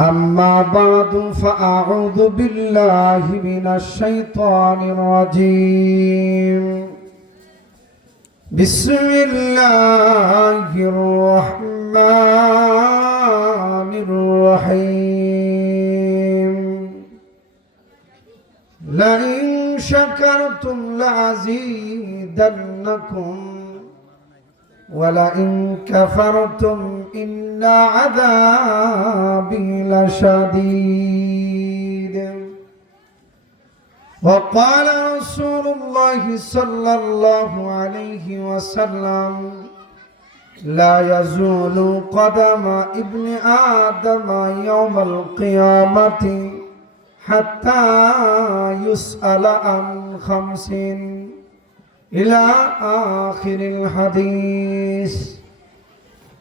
أما بعد فأعوذ بالله من الشيطان الرجيم بسم الله الرحمن الرحيم لئن شكرتم لأزيدنكم ولئن كفرتم إن عذابي لشديد وقال رسول الله صلى الله عليه وسلم لا يزول قدم ابن آدم يوم القيامة حتى يسأل عن 5 إلى آخر الحديث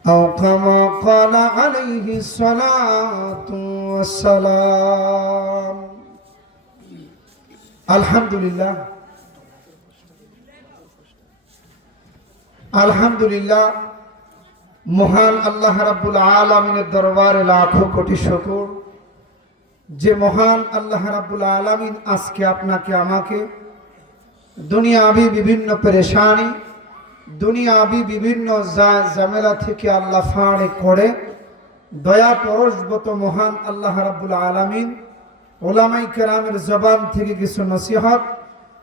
أو كما قال عليه الصلاة والسلام الحمد لله মহান আল্লাহ রাব্বুল আলামিনের দরবারে লাখো কোটি শুকর যে মহান আল্লাহ রাব্বুল আলামিন আজকে আপনাকে আমাকে দুনিয়াবি বিভিন্ন পেরেশানি দুনিয়াবি বিভিন্ন ঝামেলা থেকে আল্লাহ ফাড়ে করে দয়া পরশবত মহান আল্লাহ রাব্বুল আলামিন ওলামায়ে কেরামের জবান থেকে কিছু নসিহত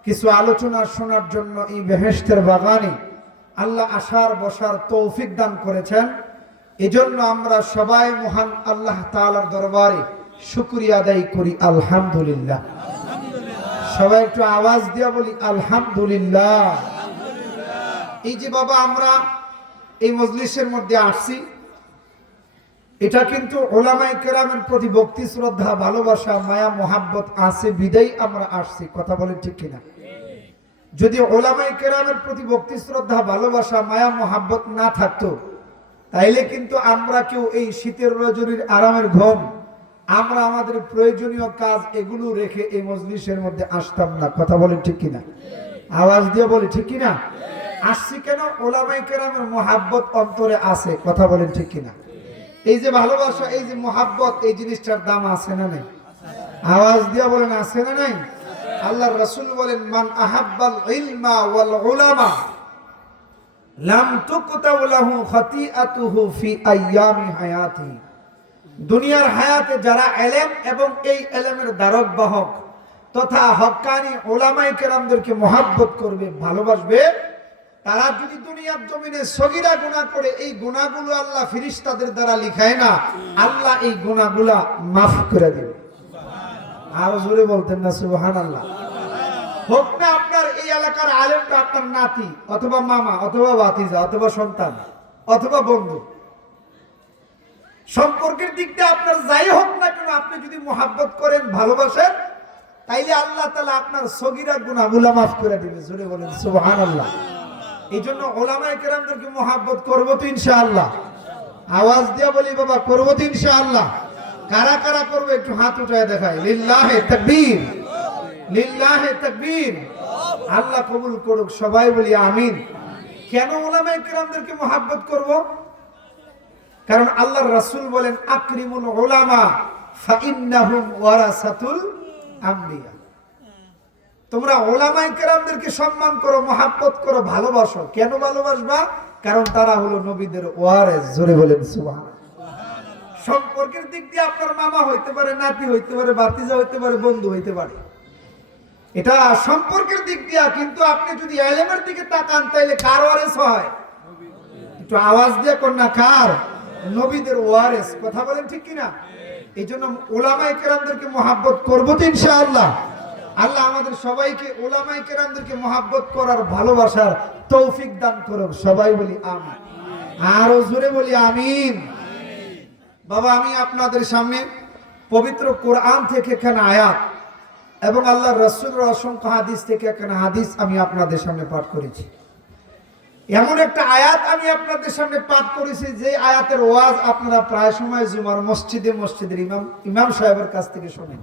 কিছু আলোচনা শোনার জন্য এই বেহেশতের বাগানে আল্লাহ আসার বসার তৌফিক দান করেছেন। এজন্য আমরা সবাই মহান আল্লাহ তাআলার দরবারে শুকরিয়া আদায় করি আলহামদুলিল্লাহ। সবাই একটু আওয়াজ দিয়ে বলি আলহামদুলিল্লাহ। এই যে বাবা আমরা এই মজলিসের মধ্যে আসছি, এটা কিন্তু ওলামায়ে কেরামের প্রতি ভক্তি শ্রদ্ধা ভালোবাসা মায়া মোহাব্বত আছে বিদায় আমরা আসছি। কথা বলেন ঠিক কিনা? যদি ওলামায়ে কেরামের প্রতি ভক্তি শ্রদ্ধা ভালোবাসা মায়া মোহাব্বত না থাকতো তাইলে কিন্তু আমরা কেউ এই শীতের রজনীর আরামের ঘুম আমরা আমাদের প্রয়োজনীয় কাজ এগুলো রেখে এই মজলিসের মধ্যে আসতাম না। কথা বলেন ঠিক কিনা? আওয়াজ দিয়ে বলি ঠিক কিনা? আসছি কেন? ওলামায়ে কেরামের মোহাব্বত অন্তরে আছে। কথা বলেন ঠিক কিনা? এই যে ভালোবাসা এই যে মোহাব্বত এই জিনিসটার দাম আছে না নাই? আওয়াজ দিয়ে বলেন আছে না নাই? আল্লাহর রাসূল বলেন মান আহাব্বাল ইলমা ওয়াল উলামা লাম তুকতাব লাহু খাতিআতুহু ফি আইয়ামি হায়াতি। দুনিয়ার হায়াতে যারা ইলম এবং এই ইলমের ধারক বাহক তথা হক্কানি ওলামায়ে কেরামদেরকে মোহাব্বত করবে ভালোবাসবে, তারা যদি দুনিয়ার জমিনে সগীরা গুনাহ করে এই গুনাহগুলো আল্লাহ ফেরেশতাদের দ্বারা লিখায় না, আল্লাহ এই গুনাহগুলা মাফ করে দেবে। আর জোরে বলতেন না সুবহানাল্লাহ। হোক না আপনার এই এলাকার আলেমটা আপনার নাতি অথবা মামা অথবা ভাতিজা অথবা সন্তান অথবা বন্ধু, সম্পর্কের দিক দিয়ে আপনার যাই হোক না কেন, আপনি যদি মোহাব্বত করেন ভালোবাসেন তাইলে আল্লাহ তাআলা আপনার সগীরা গুনাহগুলো মাফ করে দিবে। জোরে বলেন সুবহানাল্লাহ। এই জন্য ওলামায়ে কেরামদেরকে মোহাব্বত করবো তো ইনশাআল্লাহ। আওয়াজ দিয়ে বলি বাবা করবো তো ইনশাআল্লাহ। কারা কারা করবে একটু হাত উঠায় দেখায়। লিল্লাহে তাকবীর, লিল্লাহে তাকবীর। আল্লাহ কবুল করুক। সবাই বলি আমিন। কেন ওলামায়ে কেরামদেরকে মোহাব্বত করব? কারণ আল্লাহর রাসূল বলেন আকরিমুল উলামা ফাইন্নাহুম ওয়ারাসাতুল আমবিয়া। তোমরা ওলামায়ে কেরামদেরকে সম্মান করো, মোহাব্বত করো, ভালোবাসো। কেন ভালোবাসবা? কারণ তারা হলো নবীদের ওয়ারিস। জোরে বলেন সুবহানাল্লাহ। সম্পর্কের দিক দিয়ে আপনার মামা হইতে পারে, নাতি হইতে পারে, ভাতিজা হইতে পারে, বন্ধু হইতে পারে, এটা সম্পর্কের দিক দিয়ে। কিন্তু আপনি যদি ইলমের দিকে তাকান তাইলে কার ওয়ারিস হয়? একটু আওয়াজ দিয়ে কোন না কার? নবীদের ওয়ারিস। কথা বলেন ঠিক কিনা? এই জন্য ওলামায়ে কেরামদেরকে মোহাব্বত করবো তো ইনশাআল্লাহ। আল্লাহ আমাদের সবাইকে ওলামায়ে কেরামদেরকে মোহাব্বত করার ভালোবাসার তৌফিক দান করুক। সবাই বলি আমিন। আরো জোরে বলি আমিন। বাবা আমি আপনাদের সামনে পবিত্র কোরআন থেকে এখানে আয়াত এবং আল্লাহর রাসূলের অসংখ্য হাদিস থেকে এখানে হাদিস আমি আপনাদের সামনে পাঠ করেছি। এমন একটা আয়াত আমি আপনাদের সামনে পাঠ করেছি যে আয়াতের ওয়াজ আপনারা প্রায় সময় জুমার মসজিদের ইমাম সাহেবের কাছ থেকে শোনেন।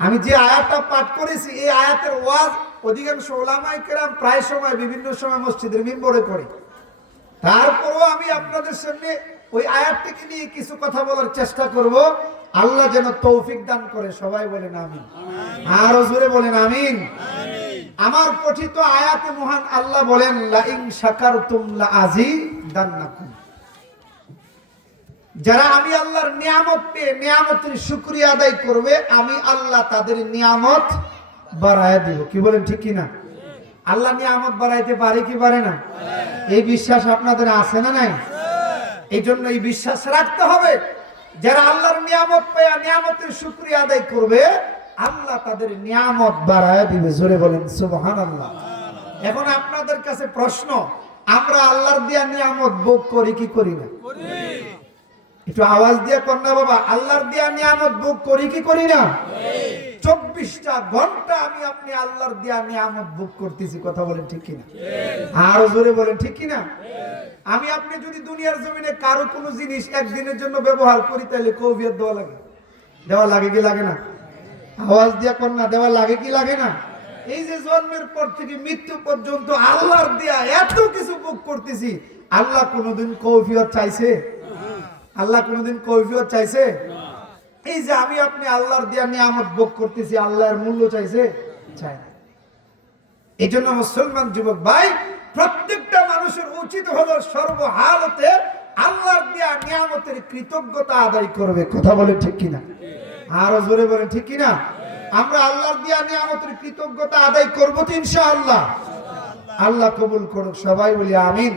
আমি যে আয়াতটা পাঠ করেছি এই আয়াতের ওয়াজ অধিকাংশ উলামায়ে কেরাম প্রায় সময় বিভিন্ন সময় মসজিদের মিম্বরে করে। তারপরও আমি আপনাদের সামনে ওই আয়াতটিকে নিয়ে কিছু কথা বলার চেষ্টা করব। আল্লাহ যেন তৌফিক দান করে, সবাই বলেন আমিন। আরো জোরে বলেন আমিন। আমার পঠিত আয়াতে মহান আল্লাহ বলেন, লা ইন শাকারতুম লা আযীদান্নাকুম। যারা আমি আল্লাহর নিয়ামত পেয়ে নিয়ামতের শুকরিয়া আদায় করবে, আমি আল্লাহ তাদের নিয়ামত বাড়ায় দিব। কি বলেন ঠিক কি না? আল্লাহ নিয়ামত বাড়াইতে পারে কি পারে না? এই বিশ্বাস আপনাদের আছে না নাই? এই জন্য এই বিশ্বাস রাখতে হবে, যারা আল্লাহর নিয়ামত পেয়ে নিয়ামতের শুকরিয়া আদায় করবে, আল্লাহ তাদের নিয়ামত বাড়ায় দিবে। জোরে বলেন সুবহানাল্লাহ। এখন আপনাদের কাছে প্রশ্ন, আমরা আল্লাহর দেয়া নিয়ামত ভোগ করি কি করি না? একটু আওয়াজ দিয়ে কর না বাবা, আল্লাহর দেয়া নিয়ামত ভোগ করি কি করি না? 24টা ঘন্টা আমি আপনি আল্লাহর দেয়া নিয়ামত ভোগ করতেছি। কথা বলেন ঠিক কিনা? আরো জোরে বলেন ঠিক কিনা? আমি আপনি যদি দুনিয়ার জমিনে কারো কোনো জিনিস একদিনের জন্য ব্যবহার করি, তাহলে কবিয়ত দেওয়া লাগে। দেওয়া লাগে কি লাগে না? আওয়াজ দিয়ে কর না, দেওয়া লাগে কি লাগে না? এই যে জন্মের পর থেকে মৃত্যু পর্যন্ত আল্লাহর দেয়া এত কিছু ভোগ করতেছি, আল্লাহ কোনোদিন কবিয়ত চাইছে? আল্লাহ কোনোদিন কৈফিয়ত চাইছে? এই যে আমি আপনি আল্লাহর দেয়া নিয়ামত ভোগ করতেছি, আল্লাহর মূল্য চাইছে? চাই না। এই জন্য মুসলমান যুবক ভাই, প্রত্যেকটা মানুষের উচিত হলো সর্বহালতে আল্লাহর দেয়া নিয়ামতের কৃতজ্ঞতা আদায় করবে। কথা বলে ঠিক কিনা? আরো জোরে বলে ঠিক কিনা? আমরা আল্লাহর দেয়া নিয়ামতের কৃতজ্ঞতা আদায় করবো তো ইনশাআল্লাহ। আল্লাহ কবুল করুক, সবাই বলি আমিন।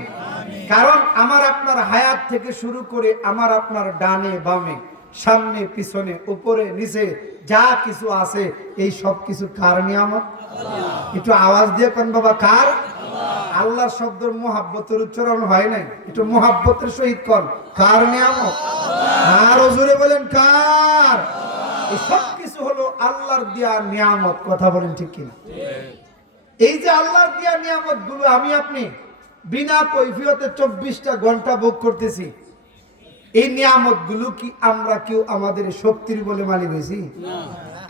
কারণ আমার আপনার হায়াত থেকে শুরু করে আমার আপনার ডানে বামে সামনে পিছনে উপরে নিচে যা কিছু আছে, এই সব কিছু কার নিয়ামত? একটু আওয়াজ দিয়ে কোন বাবা, কার? আল্লাহর শব্দের মোহাব্বতের উচ্চারণ হয় নাই, একটু মোহাব্বতের সহিত কোন, কার নিয়ামত? আরো জোরে বলেন কার? এই সব কিছু হলো আল্লাহর দেয়া নিয়ামত। কথা বলেন ঠিক কিনা? এই যে আল্লাহর দেয়া নিয়ামত গুলো আমি আপনি বিনা কৈফিয়তে 24টা ঘন্টা ভোগ করতেছি, এই নিয়ামত গুলো কি আমরা কেউ আমাদের শক্তির বলে মালিক হয়েছি?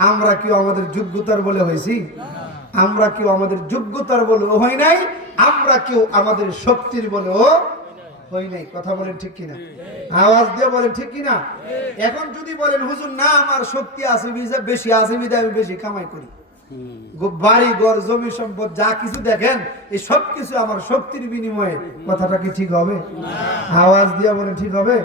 আমরা কেউ আমাদের যোগ্যতার বলে হয়েছি? আমরা কেউ আমাদের যোগ্যতার বলেও হয় নাই, আমরা কেউ আমাদের শক্তির বলেও হই নাই। কথা বলেন ঠিক কিনা? আওয়াজ দিয়ে বলেন ঠিক কিনা? এখন যদি বলেন হুজুর না, আমার শক্তি আছে বেশি আছে বিধায় আমি বেশি কামাই করি, বাড়ি ঘর জমি সম্পদ যা কিছু দেখেন এই সব কিছু আমার শক্তির বিনিময়ে, কথাটা কি ঠিক হবে? আওয়াজ দিয়ে বলেন ঠিক হবে?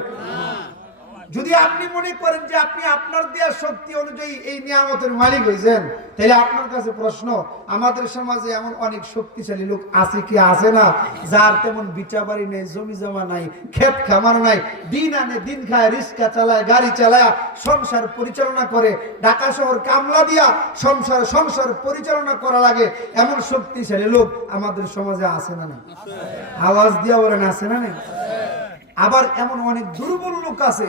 যদি আপনি মনে করেন যে আপনি আপনার দেওয়ার শক্তি অনুযায়ী এই নিয়ামতের মালিক হয়েছেন, তাহলে আপনার কাছে প্রশ্ন, আমাদের সমাজে এমন অনেক শক্তিশালী লোক আছে কি আছে না, যার তেমন বিচা বাড়ি নেই, জমি জমা নাই, ক্ষেত খামার নাই, দিন আনে দিন খায়, রিক্সা চালায়, গাড়ি চালায়, সংসার পরিচালনা করে, ঢাকা শহর কামলা দিয়া সংসার পরিচালনা করা লাগে, এমন শক্তিশালী লোক আমাদের সমাজে আছে না না? আওয়াজ দিয়া বলেন আছে না? আবার এমন অনেক দুর্বল লোক আছে,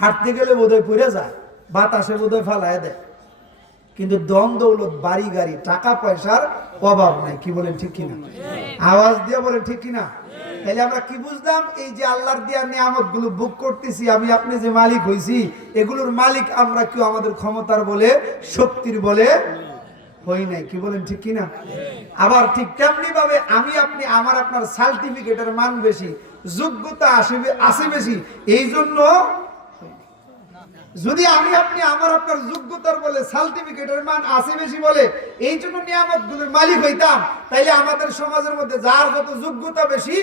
হাঁটতে গেলে বোধহয় পড়ে যায়, বাতাসে বোধহয় ফালায় দেয়, কিন্তু দম দৌলত বাড়ি গাড়ি টাকা পয়সার অভাব নাই। কি বলেন ঠিক কিনা? আওয়াজ দিয়ে বলেন ঠিক কিনা? তাহলে আমরা কি বুঝলাম? এই যে আল্লাহর দেয়া নিয়ামত গুলো ভোগ করতেছি, আমি আপনি যে মালিক হইছি, এগুলোর মালিক আমরা কেউ আমাদের ক্ষমতার বলে শক্তির বলে হই নাই। কি বলেন ঠিক কিনা? আবার ঠিক তেমনি ভাবে আমি আপনি আমার আপনার সার্টিফিকেটের মান বেশি, যোগ্যতা আসে বেশি, এই জন্য যদি আমি আপনি আমার আপনার যোগ্যতার বলে সার্টিফিকেটের মান আসে বেশি বলে এই জন্য নিয়ামতগুলোর মালিক হইতাম, তাইলে আমাদের সমাজের মধ্যে যার যত যোগ্যতা বেশি,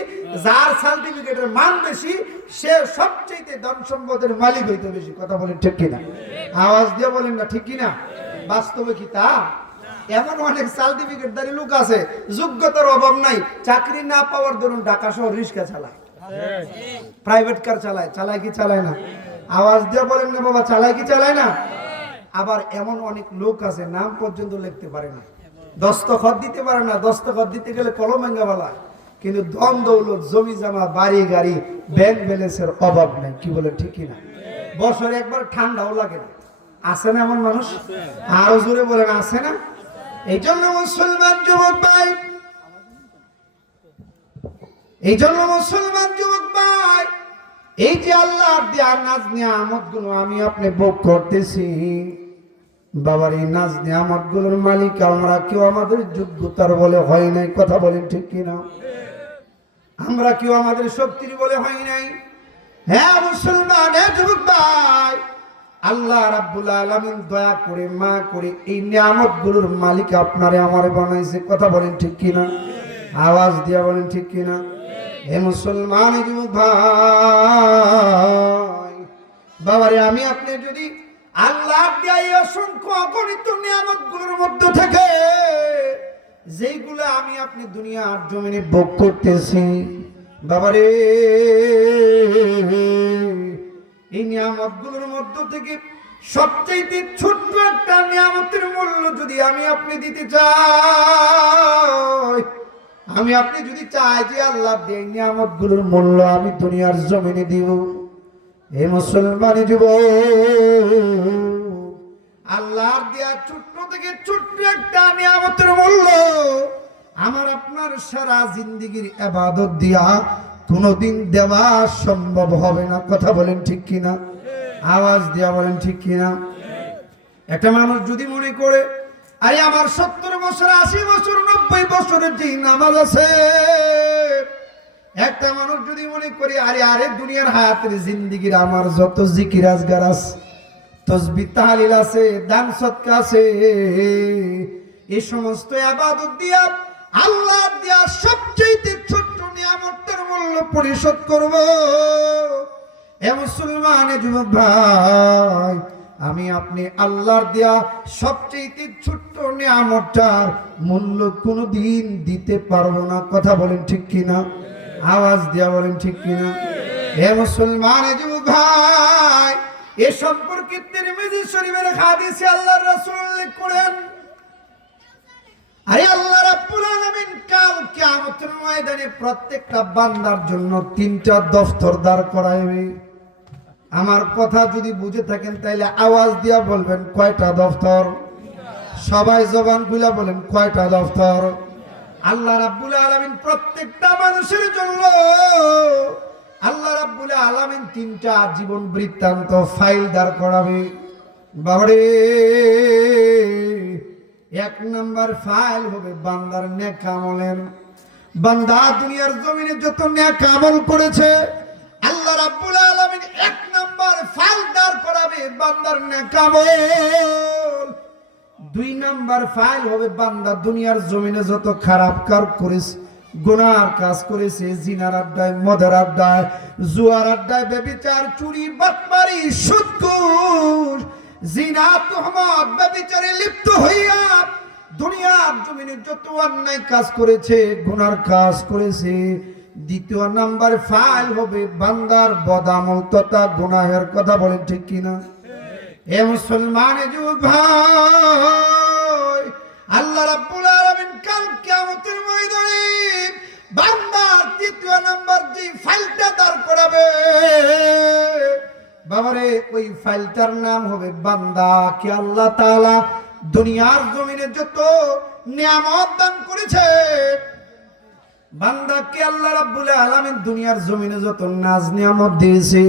যার সার্টিফিকেটের মান বেশি, সে সবচেয়ে ধন সম্পদের মালিক হইতে বেশি। কথা বলেন ঠিক কিনা? আওয়াজ দিয়ে বলেন না ঠিক কিনা? বাস্তবে কি তা? এমন অনেক সার্টিফিকেটধারী লোক আছে, যোগ্যতার অভাব নাই, চাকরি না পাওয়ার দরুন ঢাকা শহর রিক্সা চালায়, প্রাইভেট কার চালায়, চালায় কি চালায় না? আওয়াজ দিয়ে বলেন না বাবা, চালায় কি চালায় না? আবার এমন অনেক লোক আছে নাম পর্যন্ত লিখতে পারে না, দস্তখত দিতে পারে না, দস্তখত দিতে গেলে কলম ভাঙাবালা, কিন্তু ধন দৌলত জমি জমা বাড়ি গাড়ি ব্যাংক ব্যালেন্সের অভাব নাই। কি বলে ঠিক কিনা? বছরে একবার ঠান্ডাও লাগে না, আছে না এমন মানুষ? আরো জোরে বলেন আছে না? এই জন্য মুসলমান যুবক ভাই, এই জন্য মুসলমান যুবক ভাই, এই যে আল্লাহর দেয়া নাজ নিয়ামত গুলো আমি আপনি ভোগ করতেছি, বাবার এই নাজ নিয়ামত গুলোর মালিক আমরা কেউ আমাদের যোগ্যতার বলে হয় নাই। কথা বলেন ঠিক কিনা? আমরা কেউ আমাদের শক্তির বলে হয় নাই, হ্যাঁ মুসলমান, হে যুবক ভাই, আল্লাহ রাব্বুল আলামিন দয়া করে মা করে এই নিয়ামতগুলোর মালিক আপনারে আমারে বানাইছে। কথা বলেন ঠিক কিনা? আওয়াজ দিয়া বলেন ঠিক কিনা? হে মুসলমান, হে যুবক ভাই, বাবারে আমি আপনি যদি আল্লাহ দেয়া এই অসংখ্য অগণিত নিয়ামতগুলোর মধ্য থেকে যেইগুলো আমি আপনি দুনিয়ার জমিনে ভোগ করতেছি, বাবারে এই নিয়ামতগুলোর মধ্য থেকে সবচেয়ে ছোট্ট একটা নিয়ামতের মূল্য যদি আমি আপনি দিতে চাই, আমি আপনি যদি চাই যে আল্লাহ এই নিয়ামতগুলোর মূল্য আমি দুনিয়ার জমিনে দিব, হে মুসলমানি যুবক, আল্লাহর দেয়া ছোট্ট থেকে ছোট্ট একটা নিয়ামতের মূল্য আমার আপনার সারা জিন্দেগীর ইবাদত দিয়া কোনোদিন দেওয়া সম্ভব হবে না। কথা বলেন ঠিক কিনা? আওয়াজ দিয়া বলেন ঠিক কিনা? একটা মানুষ যদি মনে করে আরে আমার 70 বছর 80 বছর 90 বছরের যে নামাজ আছে, একটা মানুষ যদি মনে করে আরে দুনিয়ার হায়াতের জিন্দেগীর আমার যত জিকির আজগার আছে, তাসবিহ তাহলিল আছে, দান সদকা আছে, এই সমস্ত ইবাদত দিয়া আল্লাহ দিয়া সবচেয়ে ছোট্ট নিয়ামতের মূল্য পরিশোধ করব, এ মুসলমান যুবক ভাই, আমি আপনি আল্লাহর দেয়া সবচেয়ে ছোট্ট নিয়ামতটার মূল্য কোনোদিন দিতে পারবো না। কথা বলেন ঠিক কিনা? আওয়াজ দিয়া বলেন ঠিক কিনা? হে মুসলমান যুবক ভাই, এ সম্পর্কে তিরমিজি শরীফের হাদিসে আল্লাহর রাসূল উল্লেখ করেন, আরে আল্লাহ রাব্বুল আলামিন কাল কিয়ামতের ময়দানে প্রত্যেকটা বান্দার জন্য 3টা দফতর দাঁড় করাইবে। আমার কথা যদি বুঝে থাকেন তাহলে আওয়াজ দিয়া বলবেন কয়টা দফতর? সবাই জবান খুলে বলেন কয়টা দফতর? আল্লাহ রাব্বুল আলামিন প্রত্যেকটা মানুষের জন্য আল্লাহ রাব্বুল আলামিন 3টা জীবন বৃত্তান্ত ফাইল দাঁড় করাবে। বাবারে, 1 নাম্বার ফাইল হবে বান্দার নেক আমলের। বান্দা দুনিয়ার জমিনে যত নেক আমল করেছে আল্লাহ রাব্বুল আলামিন 1 নাম্বার ফাইল দাঁড় করাবে বান্দার নেক আমল। 2 নাম্বার ফাইল হবে বান্দা দুনিয়ার জমিনে যত খারাপ কাজ করেছে, গুনার কাজ করেছে, জিনার আড্ডায়, মদের আড্ডায়, জুয়ার আড্ডায়, ব্যভিচার, চুরি, বাটপারি, সুদ ঘুষ, জিনা, তুহমত, ব্যভিচারে লিপ্ত হইয়া দুনিয়ার জমিনে যত অন্যায় কাজ করেছে, গুনার কাজ করেছে, 2 নাম্বার ফাইল হবে বান্দার বদামল তথা গুনাহের। কথা বলেন ঠিক কিনা? হে মুসলমান যুবক ভাই, আল্লাহ রাব্বুল আলামিন কাল কিয়ামতের ময়দানে বান্দার 3য় নাম্বার যে ফাইলটা দাঁড় করাবে, বাবারে ওই ফাইলটার নাম হবে বান্দা কে আল্লাহ তাআলা দুনিয়ার জমিনে যত নিয়ামত দান করেছে, বান্দাকে আল্লাহ রাব্বুল আলামিন দুনিয়ার জমিনে যত নাজ নিয়ামত দিয়েছে,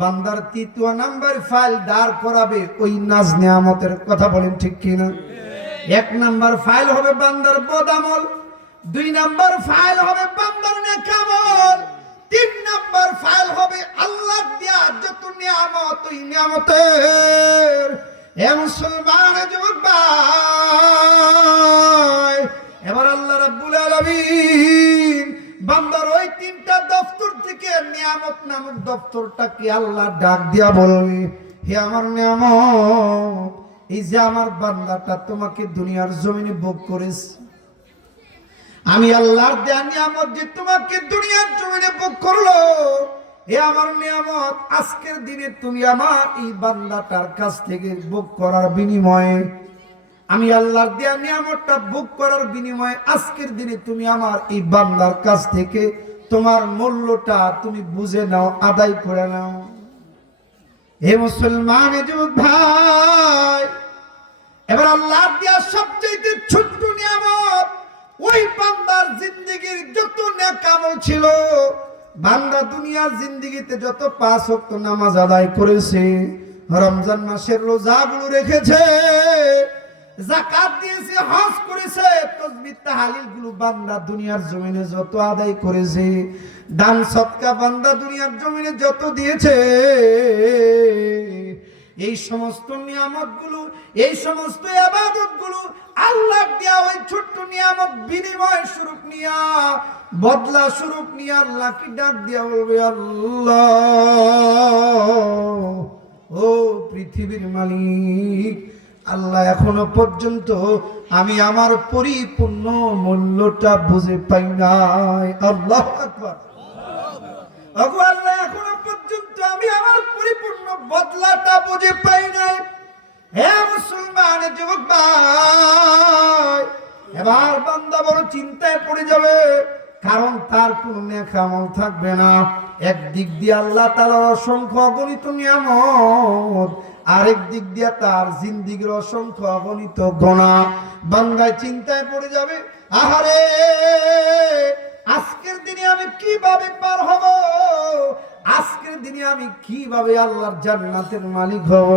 বান্দার 3য় নাম্বার ফাইল দাঁড় করাবে ওই নাজ নিয়ামতের। কথা বলেন ঠিক কিনা? 1 নাম্বার ফাইল হবে বান্দার বদামল, 2 নাম্বার ফাইল হবে বান্দার নেক আমল, 3 নাম্বার ফাইল হবে আল্লাহ দেয়া যত নিয়ামত, ওই নিয়ামতের। হে মুসলমান যুবক ভাই, এবার আল্লাহ রাব্বুল আলামিন বান্দার ওই 3টা দফতর থেকে নিয়ামত নামক দফতরটাকে আল্লাহ ডাক দিয়া বলবে, হে আমার নিয়ামত, এই যে আমার বান্দাটা তোমাকে দুনিয়ার জমিনে ভোগ করেছে, আমি আল্লাহর দেয়া নিয়ামত যে তোমাকে দুনিয়ার জমিনে ভোগ করলো, হে আমার নিয়ামত, আজকের দিনে তুমি আমার এই বান্দাটার কাছ থেকে ভোগ করার বিনিময়ে, আমি আল্লাহর দেয়া নিয়ামতটা ভোগ করার বিনিময়ে আজকের দিনে তুমি আমার এই বান্দার কাছ থেকে তোমার মূল্যটা তুমি বুঝে নাও, আদায় করে নাও। হে মুসলমান যুবক ভাই, এবার আল্লাহর দেয়া সবচেয়ে ছোট্ট নিয়ামত, ওই বান্দার জিন্দেগীর যত নেক আমল ছিল, বান্দা দুনিয়ার জিন্দেগিতে যত 5 ওয়াক্ত নামাজ আদায় করেছে, রমজান মাসের রোজাগুলো রেখেছে, যাকাত দিয়েছে, হজ করেছে, তাসবিহ তাহলিল গুলো বান্দা দুনিয়ার জমিনে যত আদায় করেছে, দান সদকা বান্দা দুনিয়ার জমিনে যত দিয়েছে, এই সমস্ত নিয়ামত গুলো, এই সমস্ত ইবাদত গুলো আল্লাহ দেয়া ওই ছোট্ট নিয়ামত বিনিময় স্বরূপ নিয়া, বদলা স্বরূপ নিয়া আল্লাহ কি ডাক দিয়া বলবে, আল্লাহ ও পৃথিবীর মালিক, আল্লাহ এখনো পর্যন্ত আমি আমার পরিপূর্ণ মূল্যটা বুঝে পাই নাই। আল্লাহু আকবার। ওগো আল্লাহ, এখনো পর্যন্ত আমি আমার পরিপূর্ণ বদলাটা বুঝে পাই নাই। হে মুসলমান যুবক ভাই, এবার বান্দা বড় চিন্তায় পড়ে যাবে, কারণ তার কোন নেক আমল থাকবে না। একদিক দিয়ে আল্লাহ তাআলার অসংখ্য অগণিত নিয়ামত, আরেক দিক দিয়ে তার জিন্দেগীর অসংখ্য অগণিত গুনাহ। বান্দা চিন্তায় পড়ে যাবে, আহারে আজকের দিনে আমি কিভাবে পার হব, আজকের দিনে আমি কিভাবে আল্লাহর জান্নাতের মালিক হব।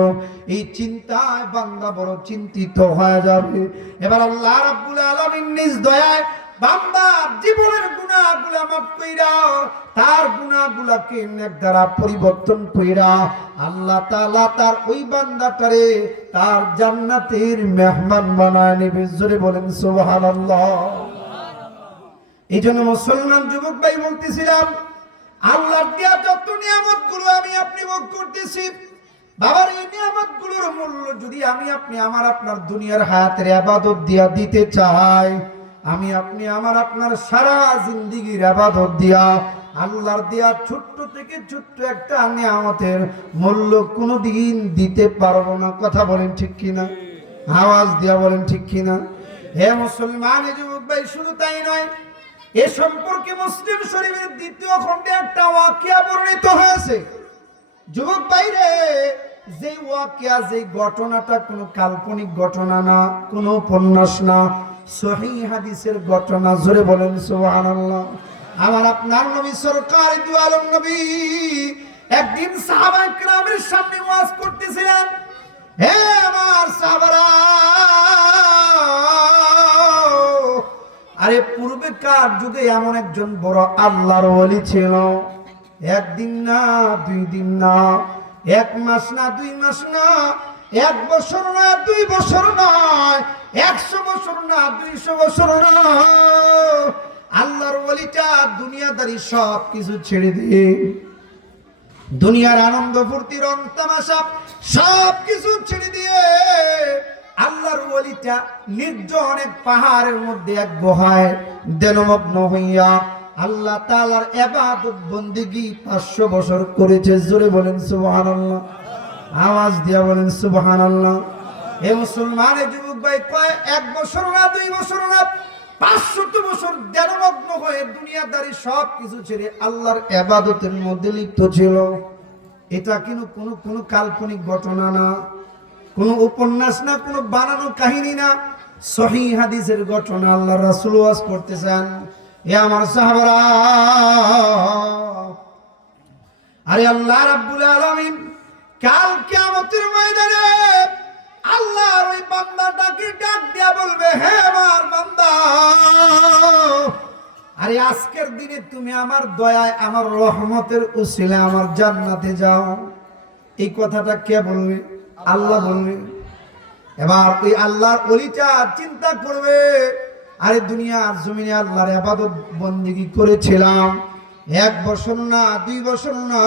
এই চিন্তায় বান্দা বড় চিন্তিত হয়ে যাবে। এবার আল্লাহ রাব্বুল আলামিন নিজ দয়ায় বান্দার জীবনের গুনাহগুলো মাফ কইরা, তার গুনাহগুলোকে নেক দ্বারা পরিবর্তন কইরা আল্লাহ তাআলা তার ওই বান্দাটারে তার জান্নাতের মেহমান বানায় নেবে। জোরে বলেন সুবহানাল্লাহ। এই জন্য মুসলমান যুবক ভাই বলতেছিলাম, আল্লাহর দেয়া যত নিয়ামত গুলো আমি আপনি ভোগ করতেছি, বাবার এই নিয়ামত গুলোর মূল্য যদি আমি আপনি আমার আপনার দুনিয়ার হায়াতের ইবাদত দিয়া দিতে চাই, আমি আপনি আমার আপনার সারা জিন্দেগীর ইবাদত দিয়া আল্লাহর দেয়া ছোট্ট থেকে ছোট্ট একটা নিয়ামতের মূল্য কোনোদিন দিতে পারবো না। কথা বলেন ঠিক কিনা? আওয়াজ দিয়া বলেন ঠিক কিনা? হে মুসলমান যুবক ভাই, শুধু তাই নয়, এ সম্পর্কে মুসলিম শরীফের 2য় খণ্ডে একটা ওয়াকিয়া বর্ণিত হয়েছে। যুবক ভাইরে, যে ওয়াকিয়া, যে ঘটনাটা কোনো কাল্পনিক ঘটনা না, কোনো উপন্যাস না, সহিহ হাদিসের ঘটনা। জোরে বলেন সুবহানাল্লাহ। আমার আপনার নবী সরকার দু আলম নবী একদিন সাহাবায়ে কেরামের সামনে ওয়াজ করতেছিলেন। হে আমার সাহাবারা, আরে পূর্বেকার যুগে এমন একজন বড় আল্লাহর ওলি ছিল। একদিন না, 2 দিন না, 1 মাস না, 2 মাস না, 1 বছর না, 2 বছর নয়, 100 বছর না, 200 বছর না, আল্লাহর ওলিটা দুনিয়াদারি সব কিছু ছেড়ে দিয়ে, দুনিয়ার আনন্দ ফুর্তি রং তামাশা সব কিছু ছেড়ে দিয়ে আল্লাহর ওলিটা নির্জন এক পাহাড়ের মধ্যে এক গুহায় দেনমগ্ন হইয়া আল্লাহ তাআলার ইবাদত বন্দেগী 500 বছর করেছে। জোরে বলেন সুবহানাল্লাহ। আওয়াজ দিয়া বলেন সুবহানাল্লাহ। হে মুসলমান যুবক ভাই, 1 বছর না, 2 বছর না, 500 বছর দেনমগ্ন হয়ে দুনিয়াদারি সব কিছু ছেড়ে আল্লাহর ইবাদতের মধ্যে লিপ্ত ছিল। এটা কিন্তু কোনো কাল্পনিক ঘটনা না, কোনো উপন্যাস না, কোনো বানানো কাহিনী না, সহিহ হাদিসের ঘটনা। আল্লাহ রাসূল ওয়াজ করতেছেন, এ আমার সাহাবারা, আরে আল্লাহ রাব্বুল আলামিন কাল কিয়ামতের ময়দানে আল্লাহর ওই বান্দাটাকে ডাক দিয়া বলবে, হে আমার বান্দা, আরে আজকের দিনে তুমি আমার দয়ায়, আমার রহমতের উসিলায় আমার জান্নাতে যাও। এই কথাটা কে বলবে? আল্লাহ বলবে। এবার ওই আল্লাহর ওলিটা চিন্তা করবে, আরে দুনিয়ার জমিনে আল্লাহর ইবাদত বন্দেগী করেছিলাম, 1 বছর না, 2 বছর না,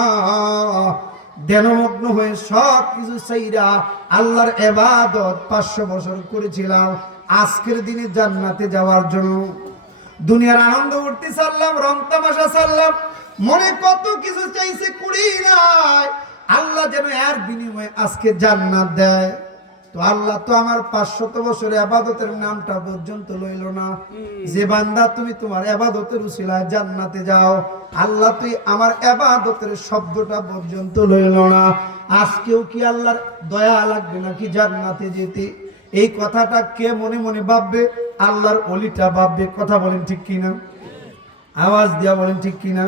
দেনমগ্ন হয়ে সব কিছু ছাইরা আল্লাহর ইবাদত 500 বছর করেছিলাম। আজকের দিনে জান্নাতে যাওয়ার জন্য দুনিয়ার আনন্দ উঠতে চাইলাম, রং তামাশা চাইলাম, মনে কত কিছু চাইছে, কুড়ি নাই, আল্লাহ যেন এর বিনিময়ে আজকে জান্নাত দেয়। তো আল্লাহ তো আমার 500 বছরের ইবাদতের নামটা পর্যন্ত লইল না। যে বান্দা তুমি তোমার ইবাদতের উসিলায় জান্নাতে যাও, আল্লাহ তুই আমার ইবাদতের শব্দটা পর্যন্ত লইল না। আজকেও কি আল্লাহর দয়া লাগবে নাকি জান্নাতে যেতে? এই কথাটা কে মনে মনে ভাববে? আল্লাহর ওলিটা ভাববে। কথা বলেন ঠিক কিনা? আওয়াজ দিয়া বলেন ঠিক কিনা?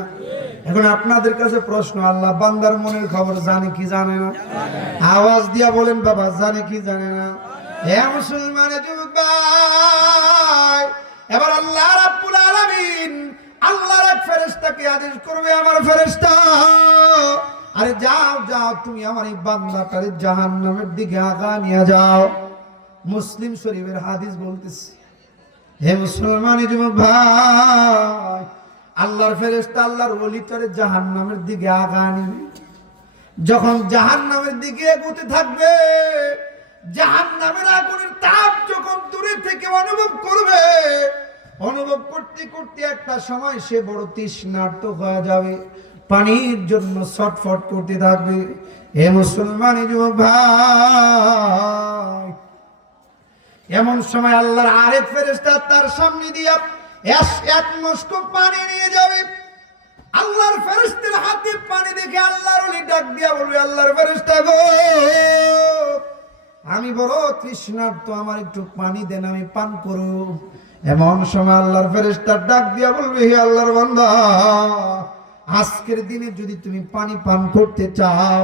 এখন আপনাদের কাছে প্রশ্ন, আল্লাহ বান্দার মনের খবর জানে কি জানে না? আওয়াজ দিয়া বলেন বাবা, জানে কি জানে না? হে মুসলমানের যুবক ভাই, এবার আল্লাহ রাব্বুল আলামিন আল্লাহর এক ফেরেশতাকে আদেশ করবে, আমার ফেরেশতা, আরে যাও যাও, তুমি আমার এই বান্দাটারে জাহান্নামের দিকে আগা নিয়ে যাও। মুসলিম শরীফের হাদিস বলতেছে। হে মুসলমানের যুবক ভাই, আল্লাহর ফেরেশতা আল্লাহর ওলিটারে জাহান্নামের দিকে আগা নিবে। যখন জাহান্নামের দিকে এগোতে থাকবে, জাহান্নামের আগুনের তাপ যখন দূরে থেকে অনুভব করবে, অনুভব করতে করতে একটা সময় সে বড় তৃষ্ণার্ত হয়ে যাবে, পানির জন্য ছটফট করতে থাকবে। হে মুসলমানের যুবক ভাই, এমন সময় আল্লাহর আরেক ফেরেশতা তার সামনে দিয়া এক মস্ক পানি নিয়ে যাবে। আল্লাহর ফেরেশতার হাতে পানি দেখে আল্লাহর ওলি ডাক দিয়া বলবে, আল্লাহর ফেরেশতা গো, আমি বড় তৃষ্ণার্ত, আমার একটু পানি দেন, আমি পান করব। এমন সময় আল্লাহর ফেরেশতা ডাক দিয়া বলবে, হে আল্লাহর বান্দা, আজকের দিনে যদি তুমি পানি পান করতে চাও,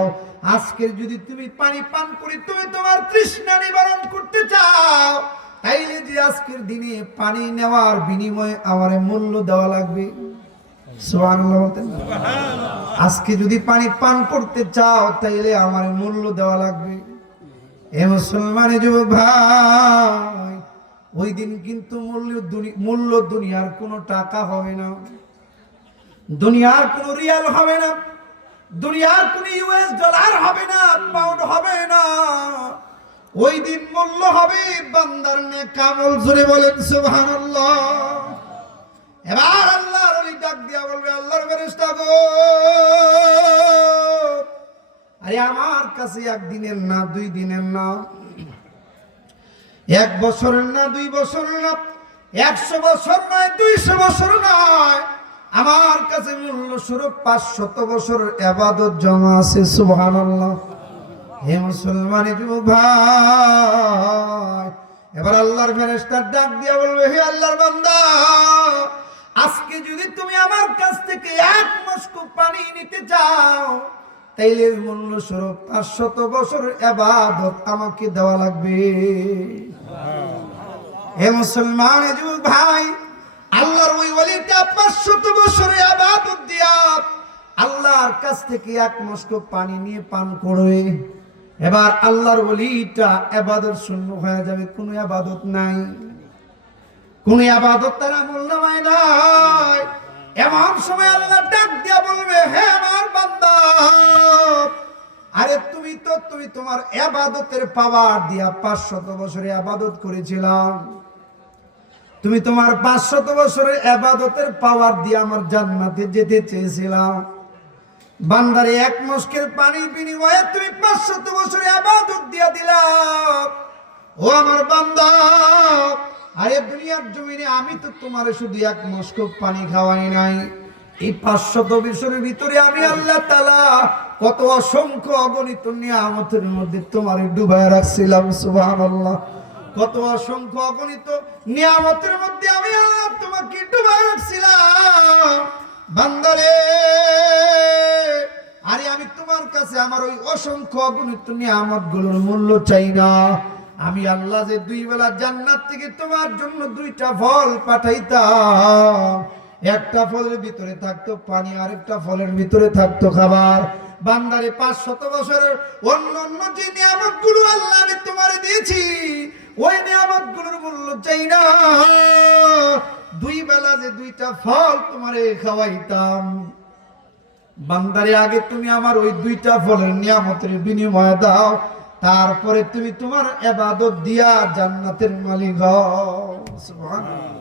আজকের যদি তুমি পানি পান করে তুমি তোমার তৃষ্ণা নিবারণ করতে চাও, তাইলে যে আজকের দিনে পানি নেওয়ার বিনিময়ে আমার মূল্য দেওয়া লাগবে। সুবহানাল্লাহ বলতেন না? আজকে যদি পানি পান করতে চাও তাইলে আমার মূল্য দেওয়া লাগবে। এ মুসলমানের যুবক ভাই, ওই দিন কিন্তু মূল্য দুনিয়ার কোনো টাকা হবে না, দুনিয়ার কোনো রিয়াল হবে না, দুনিয়ার কোনো ইউএস ডলার হবে না, পাউন্ড হবে না। ওই দিন মূল্য হবে বান্দার নেক আমল। জোরে বলেন সুবহানাল্লাহ। এবার আল্লাহর ওলি ডাক দিয়া বলবে, আল্লাহর ফেরেশতা গো, আরে আমার কাছে একদিনের না, 2 দিনের না, 1 বছরের না, 2 বছরের না, 100 বছর নয়, 200 বছর নয়, আমার কাছে মূল্য স্বরূপ 500 বছরের ইবাদত জমা আছে। সুবহানাল্লাহ। হে মুসলমানের যুবক ভাই, এবার আল্লাহর ফেরেশতা ডাক দিয়া বলবে, হে আল্লাহর বান্দা, আজকে যদি তুমি আমার কাছ থেকে 1 মস্ক পানি নিতে চাও, তাইলে মূল্য স্বরূপ 500 বছরের ইবাদত আমাকে দেওয়া লাগবে। হে মুসলমানের যুবক ভাই, আল্লাহর ওই ওলিটা 500 বছরের ইবাদত দিয়া আল্লাহর কাছ থেকে 1 মস্ক পানি নিয়ে পান করবে। এবার আল্লাহর ওলিটা ইবাদত শূন্য হয়ে যাবে, কোনো ইবাদত নাই, কোন ইবাদত তার আমলনামায় নাই। এমন সময় আল্লাহ ডাক দিয়া বলবে, হে আমার বান্দা, আরে তুমি তোমার ইবাদতের পাওয়ার দিয়া 500 বছরের ইবাদত করেছিলাম, তুমি তোমার 500 বছরের ইবাদতের পাওয়ার দিয়ে আমার জান্নাতে যেতে চেয়েছিলাম। বান্দারে 1 মস্কের পানির বিনিময়ে তুমি 500 বছরের ইবাদত দিয়া দিলাম। ও আমার বান্দা, আরে দুনিয়ার জমিনে আমি তো তোমারে শুধু 1 মস্ক পানি খাওয়াই নাই, এই 500 বছরের ভিতরে আমি আল্লাহ তাআলা কত অসংখ্য অগণিত নিয়ামতের মধ্যে তোমারে ডুবায় রাখছিলাম। সুবহানাল্লাহ। কত অসংখ্য অগণিত নিয়ামতের মধ্যে আমি আল্লাহ তোমাকে ডুবায় রাখছিলাম। বান্দারে, আরে আমি তোমার কাছে আমার ওই অসংখ্য অগণিত নিয়ামতগুলোর মূল্য চাই না। আমি আল্লাহ যে 2 বেলা জান্নাত থেকে তোমার জন্য 2টা ফল পাঠাইতাম, একটা ফলের ভিতরে থাকতো পানি, আরেকটা ফলের ভিতরে থাকতো খাবার। বান্দারে 500 বছরের অন্য যে নিয়ামতগুলো আল্লাহ আমি তোমারে দিয়েছি, ওই নিয়ামতগুলোর মূল্য চাই না। 2 বেলা যে 2টা ফল তোমারে খাওয়াইতাম, বান্দারে আগে তুমি আমার ওই 2টা ফলের নিয়ামতের বিনিময় দাও, তারপরে তুমি তোমার ইবাদত দিয়া জান্নাতের মালিক হও। সুবহানাল্লাহ।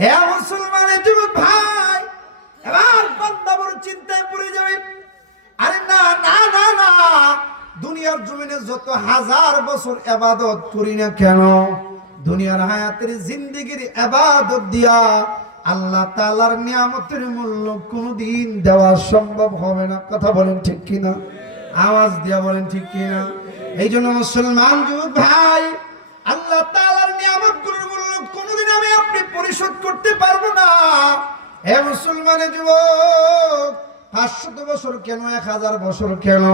হে মুসলমানের যুবক ভাই, এবার বান্দা বড় চিন্তায় পড়ে যাবে। আরে না না না না, দুনিয়ার জমিনে যত 1000 বছর ইবাদত করি না কেন, দুনিয়ার হায়াতের জিন্দেগির ইবাদত দিয়া আল্লাহ তাআলার নিয়ামতের মূল্য কোনদিন দেওয়া সম্ভব হবে না। কথা বলেন ঠিক কিনা? আওয়াজ দিয়া বলেন ঠিক কিনা? এই জন্য মুসলমান যুবক ভাই, আল্লাহ তাআলার নিয়ামতগুলোর মূল্য কোনদিন আমি আপনি পরিশোধ করতে পারবো না। হে মুসলমানের যুবক, 500 বছর কেন, 1000 বছর কেন,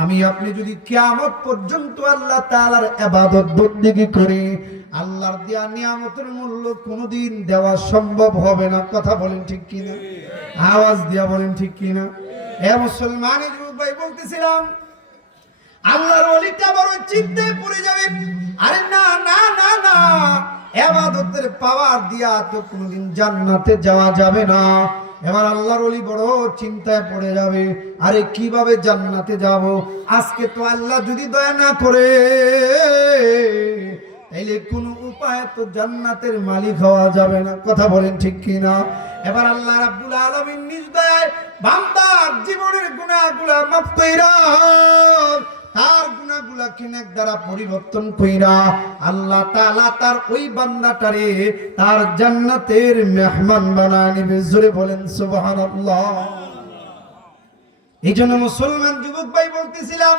আমি আপনি যদি কিয়ামত পর্যন্ত আল্লাহ তাআলার ইবাদত বন্দেগী করি, আল্লাহর দেয়া নিয়ামতের মূল্য কোনোদিন দেওয়া সম্ভব হবে না। কথা বলেন ঠিক কিনা? আওয়াজ দিয়া বলেন ঠিক কিনা? এ মুসলমানের যুবক ভাই, বলতেছিলাম আল্লাহর ওলিটা বড় চিন্তায় পড়ে যাবে। আরে না না না না, ইবাদতের পাওয়ার দিয়া তো কোনোদিন জান্নাতে যাওয়া যাবে না। এবার আল্লাহর ওলি বড় চিন্তায় পড়ে যাবে, আরে কিভাবে জান্নাতে যাব? আজকে তো আল্লাহ যদি দয়া না করে, তাইলে কোনো উপায় তো জান্নাতের মালিক হওয়া যাবে না। কথা বলেন ঠিক কিনা? এবার আল্লাহ রাব্বুল আলামিন নিজ দয়ায় বান্দার জীবনের গুনাহগুলো মাফ কইরা, তার গুনাহগুলোকে নেক দ্বারা পরিবর্তন কইরা আল্লাহ তাআলা তার ওই বান্দাটারে তার জান্নাতের মেহমান বানায় নিবে। জোরে বলেন সুবহানাল্লাহ। এইজন্য মুসলমান যুবক ভাই বলতেছিলাম,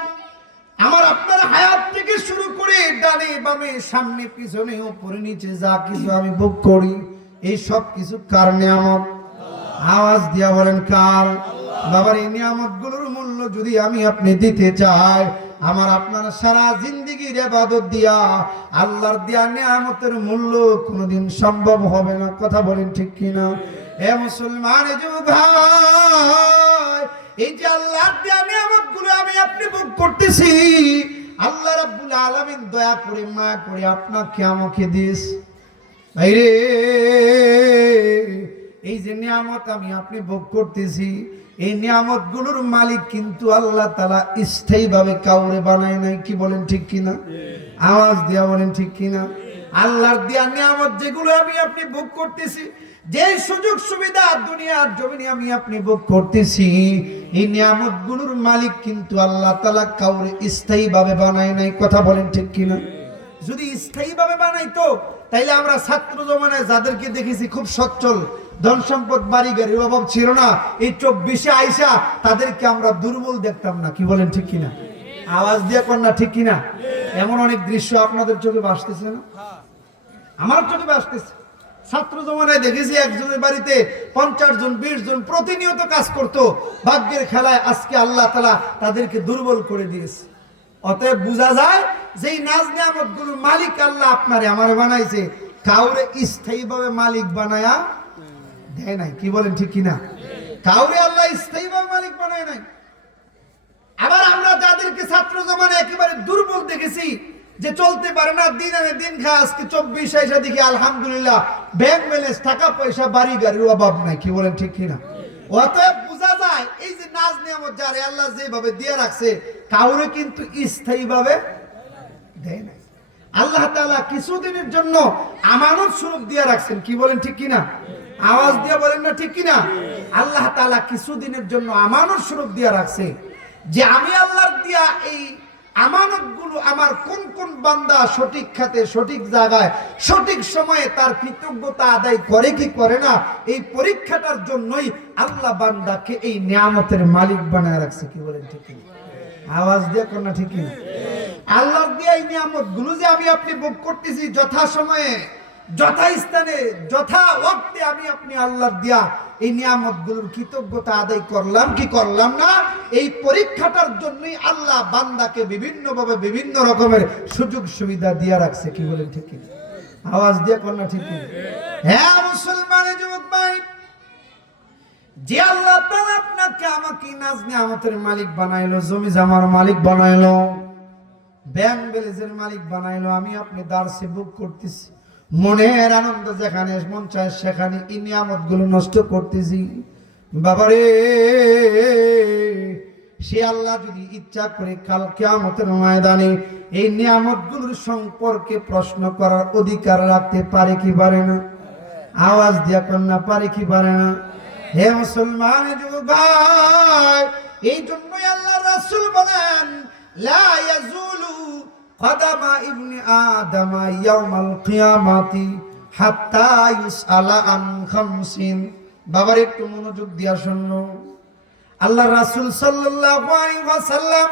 আমার আপনার হায়াত থেকে শুরু করে ডানে বামে সামনে পিছনে উপরে নিচে যা কিছু আমি ভোগ করি, এই সব কিছু কার নিয়ামত? আওয়াজ দিয়া বলেন কার? বাবার এই নিয়ামতগুলোর মূল্য যদি আমি আপনি দিতে চাই, আমার আপনার সারা জিন্দেগির ইবাদত দিয়া আল্লাহর দেয়া নিয়ামতের মূল্য কোনোদিন সম্ভব হবে না। কথা বলেন ঠিক কিনা? এ মুসলমান যুবক ভাই, এই যে আল্লাহর দেয়া নিয়ামতগুলো আমি আপনি ভোগ করতেছি, আল্লাহ রাব্বুল আলামিন দয়া করে মায়া করে আপনাকে আমাকে দিস। ভাইরে, এই যে নিয়ামত আমি আপনি ভোগ করতেছি, এই নিয়ামতগুলোর মালিক কিন্তু আল্লাহ তাআলা স্থায়ীভাবে কাউরে বানায় নাই। কি বলেন ঠিক কিনা? আওয়াজ দিয়া বলেন ঠিক কিনা? আল্লাহর দেয়া নিয়ামত যেগুলো আমি আপনি ভোগ করতেছি, যে সুযোগ সুবিধা দুনিয়ার জমিনে আমি আপনি ভোগ করতেছি, এই নিয়ামতগুলোর মালিক কিন্তু আল্লাহ তাআলা কাউরে স্থায়ীভাবে বানায় নাই। কথা বলেন ঠিক কিনা? যদি স্থায়ীভাবে বানাইতো, তাইলে আমরা ছাত্র জমানায় যাদেরকে দেখেছি খুব সচ্ছল, ধন সম্পদ বাড়ি গাড়ির অভাব ছিল না, এই 24-এ আইসা তাদেরকে আমরা দুর্বল দেখতাম না। কি বলেন ঠিক কিনা? আওয়াজ দিয়ে কোন না ঠিক কিনা? এমন অনেক দৃশ্য আপনাদের চোখে ভাসতেছে না? আমার চোখে ভাসতেছে। ছাত্র জমানায় দেখেছি একজনের বাড়িতে 50 জন 20 জন প্রতিনিয়ত কাজ করত। ভাগ্যের খেলায় আজকে আল্লাহ তাআলা তাদেরকে দুর্বল করে দিয়েছে। অতএব বোঝা যায় যে এই নাজ নিয়ামতগুলোর মালিক আল্লাহ আপনারে আমার বানাইছে, কাউরে স্থায়ীভাবে মালিক বানায়া দেয় নাই। কি বলেন ঠিক কিনা? কাউরে আল্লাহ স্থায়ীভাবে মালিক বানায় নাই। আবার আমরা যাদেরকে ছাত্র জমানায় একেবারে দুর্বল দেখেছি, যে চলতে পারে না, দিন আনে দিন খায়, আজকে 24 আইসা দেখি আলহামদুলিল্লাহ ব্যাংক ব্যালেন্স, টাকা পয়সা বাড়ি গাড়ির অভাব নাই। কি বলেন ঠিক কিনা? অতএব বোঝা যায় এই যে নাজ নিয়ামত যারে আল্লাহ যেভাবে দিয়ে রাখছে, কাউরে কিন্তু স্থায়ীভাবে দেয় নাই। আল্লাহ তাআলা কিছুদিনের জন্য আমানত স্বরূপ দিয়ে রাখছেন। কি বলেন ঠিক কিনা? আওয়াজ দিয়ে বলেন না ঠিক কিনা? আল্লাহ তাআলা কিছুদিনের জন্য আমানত স্বরূপ দিয়ে রাখছে, যে আমি আল্লাহর দিয়া এই আমানতগুলো আমার কোন কোন বান্দা সঠিক খাতে সঠিক জায়গায় সঠিক সময়ে তার কৃতজ্ঞতা আদায় করে কি করে না, এই পরীক্ষাটার জন্যই আল্লাহ বান্দাকে এই নিয়ামতের মালিক বানায় রাখছে। কি বলেন ঠিক কিনা? আওয়াজ দিয়ে কোন না ঠিক কিনা? আল্লাহর দিয়া এই নিয়ামতগুলো যে আমি আপনি ভোগ করতেছি, যথা সময়ে যথা স্থানে যথা ওয়াক্তে আমি আপনি আল্লাহর দিয়া এই নিয়ামতগুলোর কৃতজ্ঞতা আদায় করলাম কি করলাম না, এই পরীক্ষাটার জন্যই আল্লাহ বান্দাকে বিভিন্নভাবে বিভিন্ন রকমের সুযোগ সুবিধা দিয়া রাখছে। কি বলেন ঠিক কিনা? আওয়াজ দিয়ে কোন না ঠিক কিনা? হ্যাঁ মুসলমানের যুবক ভাই, যে আল্লাহ তাআলা আপনাকে আমাকে নাজ নিয়ামতের মালিক বানাইলো, জমি জামার মালিক বানাইলো, ব্যাংক ব্যালেন্সের মালিক বানাইলো, আমি আপনি দারসে বুক করতেছি, মনের আনন্দ যেখানে মন চায় সেখানে এই নিয়ামতগুলো নষ্ট করতেছি। বাবারে, সে আল্লাহ যদি ইচ্ছা করে কাল কিয়ামতের ময়দানে এই নিয়ামতগুলোর সম্পর্কে প্রশ্ন করার অধিকার রাখতে পারে কি পারে না? আওয়াজ দিয়া কন্যা পারে কি পারে না? হে মুসলমান যুবক ভাই, এই জন্যই আল্লাহ রাসূল বলেন, লা ইয়াজুলু কদামা ইবনি আদামা ইয়াউমাল কিয়ামাতি হাত্তা ইউসআলা আন খামসিন। বাবার একটু মনোযোগ দিয়া শুনুন। আল্লাহ রাসূল সাল্লাল্লাহু আলাইহি ওয়াসাল্লাম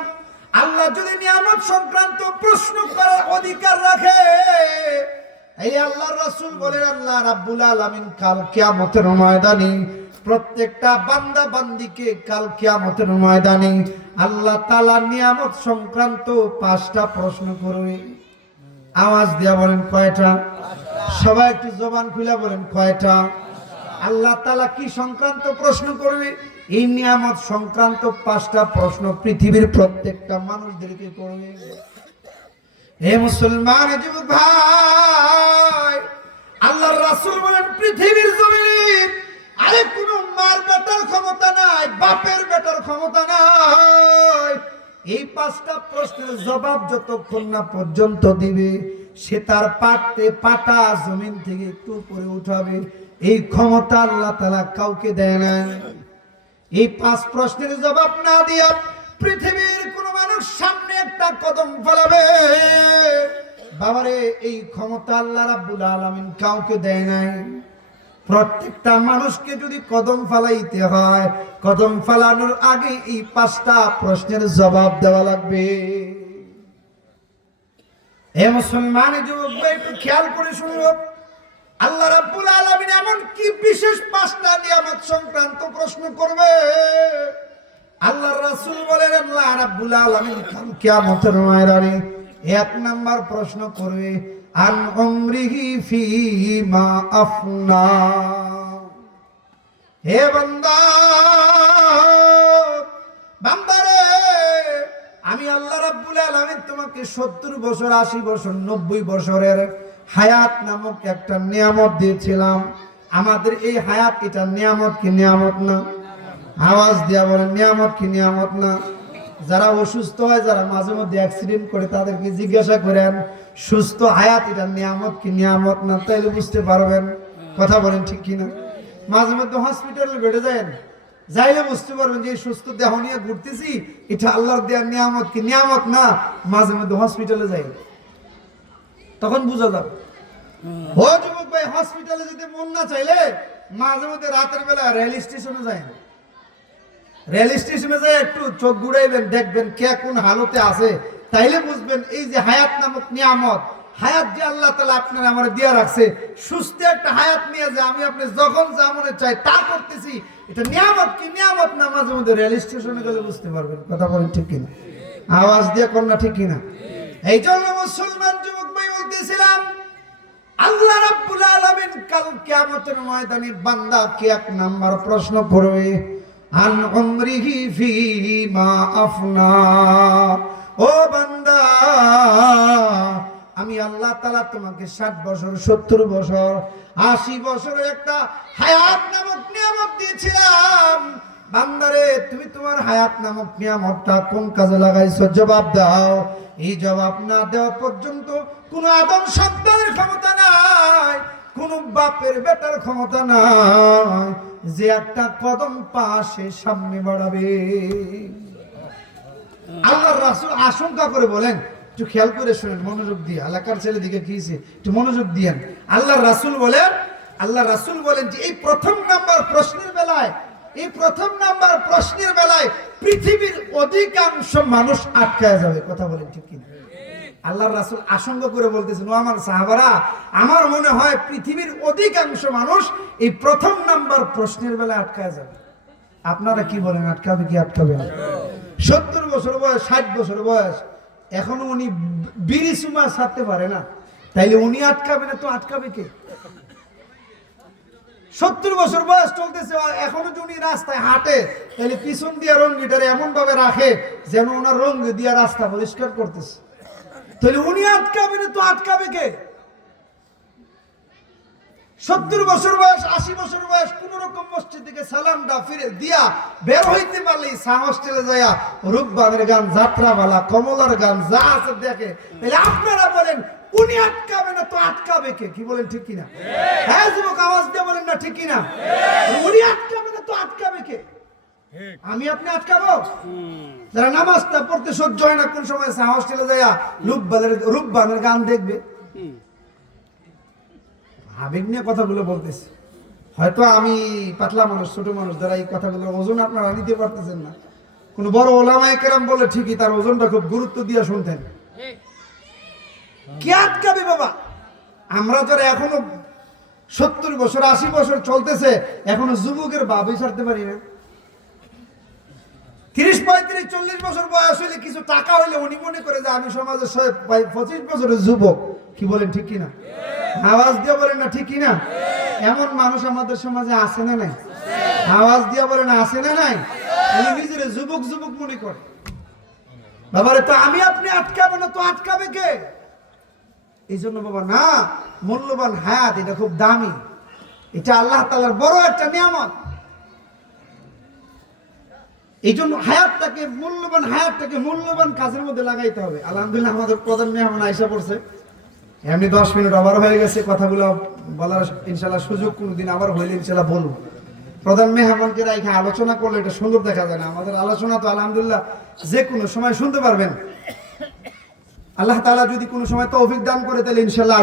আল্লাহ যদি নিয়ামত সংক্রান্ত প্রশ্ন করার অধিকার রাখে, এই আল্লাহ রাসূল বলেন আল্লাহ রাব্বুল আলামিন কাল কিয়ামতের ময়দানে প্রত্যেকটা বান্দা বান্দিকে কাল কিয়ামতের ময়দানে আল্লাহ তাআলা নিয়ামত সংক্রান্ত 5টা প্রশ্ন করবে। আওয়াজ দিয়া বলেন কয়টা? সবাই একটু জবান খুলে বলেন কয়টা? আল্লাহ তাআলা কি সংক্রান্ত প্রশ্ন করবে? এই নিয়ামত সংক্রান্ত 5টা প্রশ্ন পৃথিবীর প্রত্যেকটা মানুষদেরকে করবে। হে মুসলমান যুবক ভাই, আল্লাহর রাসূল বলেন পৃথিবীর জমিনে আরে কোনো মার বেটার ক্ষমতা নাই, বাপের বেটার ক্ষমতা নাই। এই 5টা প্রশ্নের জবাব যতক্ষণ না পর্যন্ত দিবে, সে তার পাটা জমিন থেকে একটু উপরে উঠাবে, এই ক্ষমতা আল্লাহ তাআলা কাউকে দেয় না। এই 5 প্রশ্নের জবাব না দিয়া পৃথিবীর কোন মানুষ সামনে একটা কদম ফেলাবে, বাবারে এই ক্ষমতা আল্লাহ রাব্বুল আলামিন কাউকে দেয় নাই। প্রত্যেকটা মানুষকে যদি কদম ফেলাইতে হয়, কদম ফেলানোর আগে এই 5টা প্রশ্নের জবাব দেওয়া লাগবে। হে মুসলমান যুবক ভাই, একটু খেয়াল করে শুনুন, আল্লাহ রাব্বুল আলামিন এমন কি বিশেষ 5টা নিয়ামত সংক্রান্ত প্রশ্ন করবে। আল্লাহর রাসূল বলেন আল্লাহ রাব্বুল আলামিন কাল কিয়ামতের ময়দানে 1 নাম্বার প্রশ্ন করবে, আন উমরিহি ফীমা আফনা। হে বান্দা, বান্দারে, আমি আল্লাহ রাব্বুল আলামিন তোমাকে 70 বছর, 80 বছর, 90 বছরের হায়াত নামক একটা নিয়ামত দিয়েছিলাম। আমাদের এই হায়াত, এটা নিয়ামত কি নিয়ামত না? আওয়াজ দিয়া বলেন নিয়ামত কি নিয়ামত না? যারা অসুস্থ হয়, যারা মাঝে মধ্যে অ্যাক্সিডেন্ট করে, তাদেরকে জিজ্ঞাসা করেন সুস্থ হায়াত এটা নিয়ামত কি নিয়ামত না, তাইলে বুঝতে পারবেন। কথা বলেন ঠিক কিনা? মাঝে মধ্যে হসপিটালে বেড়ে যান, যাইলে বুঝতে পারবেন যে সুস্থ দেহ নিয়ে ঘুরতেছি, এটা আল্লাহর দেওয়ার নিয়ামত কি নিয়ামত না। মাঝে মধ্যে হসপিটালে যাই, তখন বুঝা যাবে। ও যুবক ভাই, হসপিটালে যদি মন না চাইলে মাঝে মধ্যে রাতের বেলা রেল স্টেশনে যায়, রেল স্টেশনে যায় একটু চোখ ঘুরাইবেন, দেখবেন কে কোন হালতে আছে, তাইলে বুঝবেন এই যে হায়াত নামক নিয়ামত, হায়াত যে আল্লাহ তাআলা আপনার আমার দিয়া রাখছে, সুস্থ একটা হায়াত নিয়ে যে আমি আপনি যখন যা মনে চাই তা করতেছি, এটা নিয়ামত কি নিয়ামত না, মাঝে মধ্যে রেল স্টেশনে গেলে বুঝতে পারবেন। কথা বলেন ঠিক কিনা? আওয়াজ দিয়ে কোন না ঠিক কিনা? এই জন্য মুসলমান যুবক ভাই বলতেছিলাম, আল্লাহ রাব্বুল আলামিন কাল কিয়ামতের ময়দানে বান্দাকে 1 নাম্বার প্রশ্ন করবে, আন উমরিহি ফীমা আফনা। ও বান্দা, আমি আল্লাহ তাআলা তোমাকে 60 বছর, 70 বছর, 80 বছরের একটা হায়াত নামক নিয়ামত দিয়েছিলাম। বান্দারে, তুমি তোমার হায়াত নামক নিয়ামতটা কোন কাজে লাগাইছো? জবাব দাও। এই জবাব না দেওয়া পর্যন্ত কোন আদম সন্তানের ক্ষমতা নাই, কোন বাপের বেটার ক্ষমতা নাই যে একটা কদম পাশে সামনে বাড়াবে। আল্লাহর রাসূল আশঙ্কা করে বলেন, একটু খেয়াল করে শুনেন, মনোযোগ দিয়ে, এলাকার ছেলে দিকে কিছে একটু মনোযোগ দিয়েন। আল্লাহর রাসূল বলেন যে এই প্রথম নাম্বার প্রশ্নের বেলায় পৃথিবীর অধিকাংশ মানুষ আটকায় যাবে। কথা বলেন ঠিক কিনা? আল্লাহর রাসূল আশঙ্কা করে বলতেছেন, ও আমার সাহাবারা, আমার মনে হয় পৃথিবীর অধিকাংশ মানুষ এই প্রথম নাম্বার প্রশ্নের বেলায় আটকায় যাবে। আপনারা কি বলেন, আটকাবে কি আটকাবে না? 70 বছর বয়স, 60 বছর বয়স, এখনো উনি বিড়ি সুমা ছাড়তে পারে না, তাইলে উনি আটকাবে না তো আটকাবে কে? 70 বছর বয়স চলতেছে, এখনো যদি উনি রাস্তায় হাঁটে, তাহলে পিছন দিয়ে রঙ্গিটারে এমন ভাবে রাখে যেন ওনার রঙ্গি দিয়ে রাস্তা পরিষ্কার করতেছে, তাহলে উনি আটকাবে না তো আটকাবে কে? 70 বছর বয়স, 80 বছর বয়স, কোন রকম মসজিদ থেকে সালামটা ফিরে দিয়া বের হইতে পারলেই হোস্টেলে যায়া রূপবানের গান, যাত্রাপালা, কমলার গান যা আছে দেখে, তাহলে আপনারা বলেন উনি আটকাবে না তো আটকাবে কে? কি বলেন ঠিক কিনা? হ্যাঁ যুবক, আওয়াজ দিয়ে বলেন না ঠিক কিনা? উনি আটকাবে না তো আটকাবে কে? আমি আপনি আটকাবো? যারা নামাজটা পড়তে সহ্য হয় না, কোন সময় হোস্টেলে যায়া রূপবানের গান দেখবে। আবেগ নিয়ে কথাগুলো বলতেছি, হয়তো আমি পাতলা মানুষ, ছোট মানুষ, যারা এই কথাগুলোর ওজন আপনারা নিতে পারতেছেন না। কোন বড় ওলামায়ে কেরাম বলে ঠিকই, তার ওজনটা খুব গুরুত্ব দিয়ে শুনতেন। কে আটকাবে বাবা? আমরা যারা এখনো 70 বছর 80 বছর চলতেছে, এখনো যুবকের ভাবই ছাড়তে পারি না। 30 35 40 বছর বয়স হইলে কিছু টাকা হইলে উনি মনে করে যে আমি সমাজের 25 বছরের যুবক। কি বলেন ঠিক কিনা? আওয়াজ দিয়ে বলেন না ঠিক কিনা? এমন মানুষ আমাদের সমাজে আছে না নাই? আওয়াজ দিয়ে বলেন আছে না নাই? উনি নিজের যুবক যুবক মনে করে। বাবারে তো আমি আপনি আটকাবো না, তো আটকাবে কে? এই জন্য বাবা না, মূল্যবান হায়াত এটা খুব দামি, এটা আল্লাহ তাআলার বড় একটা নিয়ামত। এই জন্য হায়াতটাকে মূল্যবান কাজের মধ্যে লাগাইতে হবে। আলহামদুলিল্লাহ আমাদের প্রধান মেহমান আয়েশা পড়ছে, এমনি 10 মিনিট ওভার হয়ে গেছে, কথাগুলো বলার ইনশাআল্লাহ সুযোগ কোনদিন আবার হইলে ইনশাআল্লাহ বলবো। প্রধান মেহমানকে রেখে আলোচনা করলে এটা সুন্দর দেখা যায় না। আমাদের আলোচনা তো আলহামদুলিল্লাহ যে কোনো সময় শুনতে পারবেন। আল্লাহ তাআলা যদি কোনো সময় তৌফিক দান করে তাহলে ইনশাআল্লাহ